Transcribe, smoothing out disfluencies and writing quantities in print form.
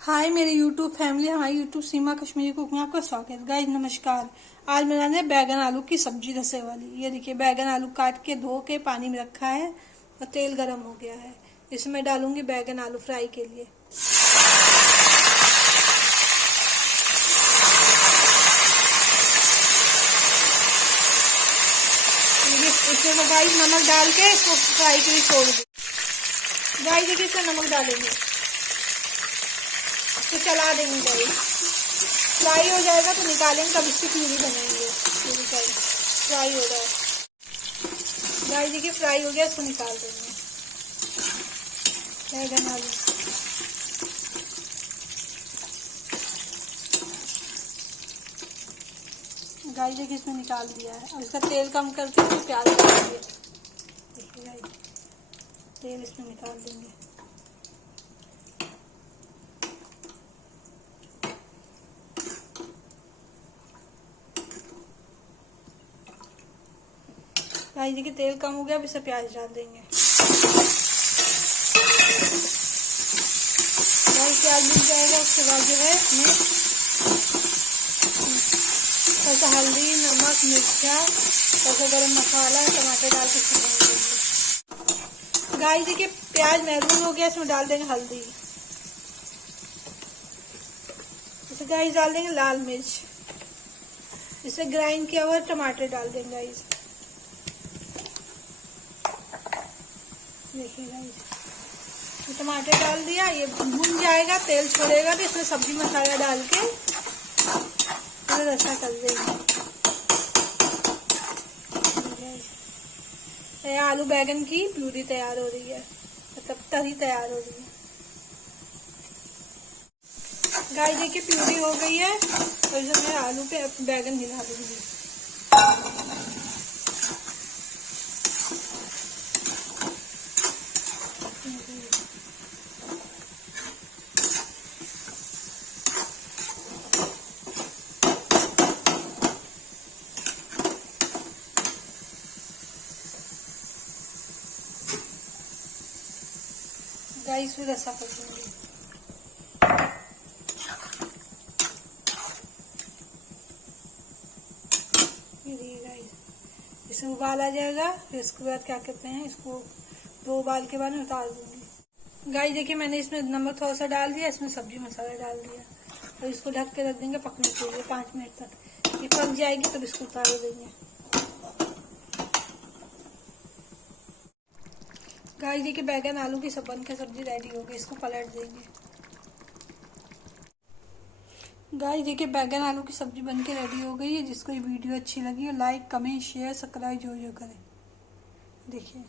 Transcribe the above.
हाय मेरे YouTube family, हमारी YouTube सीमा Kashmiri cook में आपका स्वागत। गाइस नमस्कार। आज बनाने हैं बैगन आलू की सब्जी रसे वाली। ये देखिए, बैगन आलू काट के धो के पानी में रखा है और तेल गरम हो गया है। इसमें डालूंगी बैगन आलू फ्राई के लिए। इसमें गाइस नमक डाल के इसको फ्राई के लिए छोड़ दूँ। गाइस देखिए, इसमें नमक डालेंगे तो चला देंगे। गाइस फ्राई हो जाएगा तो निकालेंगे, तब इसकी प्यूरी बनेंगे। प्यूरी फ्राई हो रहा है। गाइस देखिए, फ्राई हो गया, इसको निकाल देंगे। बैगन आलू गाइस देखिए, इसमें निकाल दिया है। अब इसका तेल कम करके इसमें प्याज डालेंगे। देखिए गाइस, तेल इसमें निकाल देंगे। गाइस देखिए, तेल कम हो गया, अब इसे प्याज डाल देंगे। गाइस प्याज मिल जाएगा, उसके बाद जो है इसमें थोड़ा हल्दी, नमक, मिर्चा, थोड़ा गरम मसाला, टमाटर डाल के देंगे। गाइस देखिए, प्याज महरून हो गया, इसमें डाल देंगे हल्दी। इसे गाइस डाल देंगे लाल मिर्च। इसे ग्राइंड किया हुआ टमाटर डाल देंगे। गाइस देखिए गाइस, टमाटर डाल दिया, ये भून जाएगा, तेल छोड़ेगा तो इसमें सब्जी मसाला डाल के रसा कर देंगे। आलू बैगन की प्यूरी तैयार हो रही है, मतलब तरी तैयार हो रही है। गाइस देखिए, प्यूरी हो गई है और इसमें मैं आलू पे बैगन हिला दूंगी। गाइस फिर रसा कर दूंगी। ये गाइस, इसमें उबाल आ जाएगा, फिर इसके बाद क्या कहते हैं, इसको 2 उबाल के बाद में उतार दूंगी। गाइस देखिए, मैंने इसमें नमक थोड़ा सा डाल दिया, इसमें सब्जी मसाला डाल दिया और इसको ढक के रख देंगे पकने के लिए 5 मिनट तक। ये पक जाएगी तब इसको उतार देंगे। गाइस देखिए, बैगन आलू की बन के सब्जी रेडी हो गई, इसको पलट देंगे। गाइस देखिए, बैगन आलू की सब्जी बन के रेडी हो गई है। जिसको ये वीडियो अच्छी लगी हो, लाइक, कमेंट, शेयर, सब्सक्राइब जो करें। देखिए।